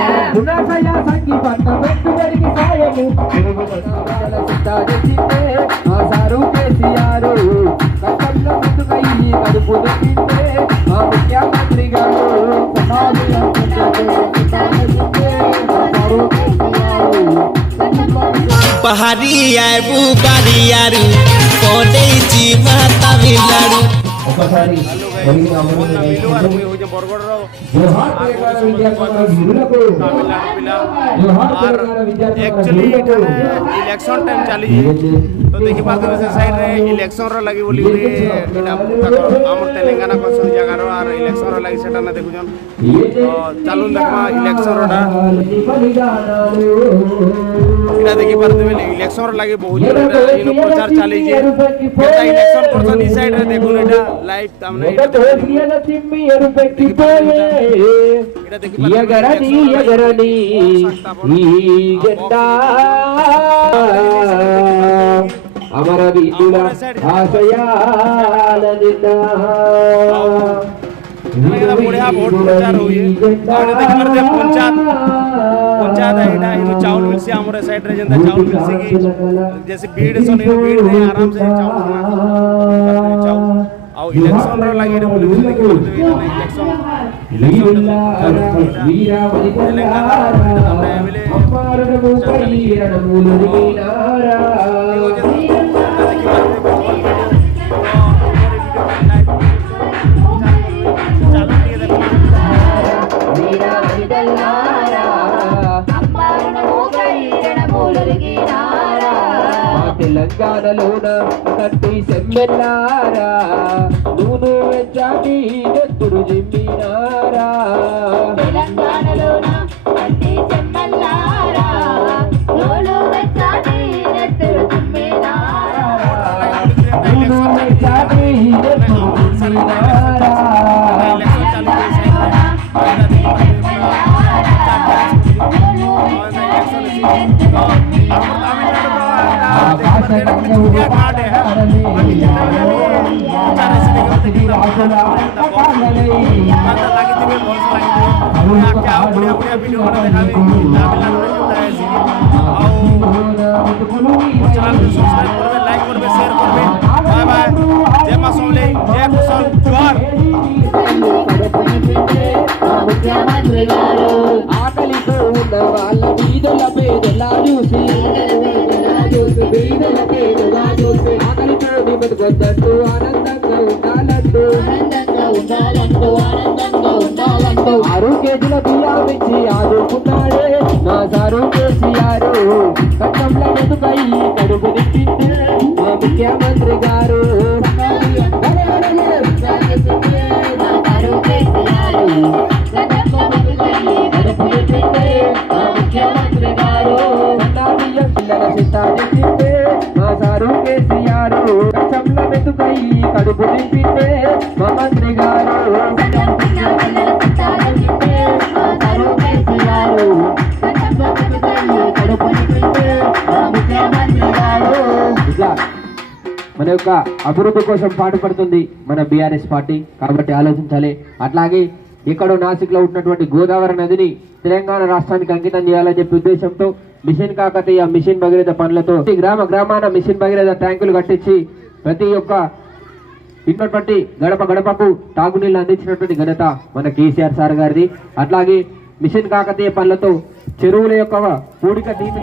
సంగి పంట పెట్టుబడికి సాయము సారు కేసీఆర్ కష్టంలో ముందుకయ్యి కడుపు దొరికిందే మా ముఖ్యమంత్రి గారు पहाड़ी आबू बारी यारू कोडे जी माता मिलारू ఒకసారి एक्चुअली इलेक्शन टाइम चली तो देखी पाते से साइड रे इलेक्शन रो लगी बोली हमर तेलंगाना कोन जगह रो और इलेक्शन रो लगी सेटा ना देखु जन तो चालू देखमा इलेक्शन रोडा इटा देखी पाते बेले इलेक्शन रो लगी बहुत इनो प्रचार चली जे एटा इलेक्शन पर्सन ई साइड रे देखु एटा लाइव तामने एटा देखी अमर वीरुल आशयाल निंदा बढ़िया वोट प्रचार हुई है और देख करते पंचायत एटा इनो चावल मिलसी हमरे साइड रे जंदा चावल मिलसी की जैसे भीड़ सो नहीं भीड़ नहीं आराम से चावल चावल और इलेक्शन रो लगे रे बोली देखि करते इलेक्शन वीरा तेलंगाना हमने मिले अपार मुकई रणमूल नीनारा తెలంగాణలోన కట్టి సెమ్మెల్లారా నూనె వెచ్చాటి నెత్తురు జిమ్మినారా తెలంగాణలోన కట్టి సెమ్మెల్లారా నూనె వెచ్చాటి నెత్తురు జిమ్మినారా నూనె వెచ్చాటి నెత్తురు జిమ్మినారా ఆకలితో ఉన్న వాళ్ళ వీధుల పేదలా చూసి ఆకలితో బతుకొద్దట్టు ఆనందంగా ఉండాలంటూ 6 కేజీల బియ్యం ఇచ్చి ఆదుకున్నాడే నా సారు కేసీఆర్ కట్టంలో ఎదుకయ్యి కడుపు నింపిందే మా ముఖ్యమంత్రి గారు మా సారు కేసీఆర్ కష్టంలో ఎదుకయ్యి కడుపు నింపిందే మా మంత్రి గారు మన యొక్క అభివృద్ధి కోసం పాటుపడుతుంది మన బీఆర్ఎస్ పార్టీ కాబట్టి ఆలోచించాలి. అట్లాగే ఇక్కడ నాసిక్ లో ఉన్నటువంటి గోదావరి నదిని తెలంగాణ రాష్ట్రానికి అంకితం చేయాలని చెప్పి ఉద్దేశంతో మిషన్ కాకతీయ మిషన్ భగీరథ పనులతో గ్రామ గ్రామాన మిషన్ భగీరథ ట్యాంకులు కట్టించి ప్రతి ఒక్క ఇన్నటువంటి గడప గడపకు తాగునీళ్ళు అందించినటువంటి ఘనత మన కేసీఆర్ సార్ గారిది. అట్లాగే మిషన్ కాకతీయ పనులతో చెరువుల యొక్క పూడిక తీసి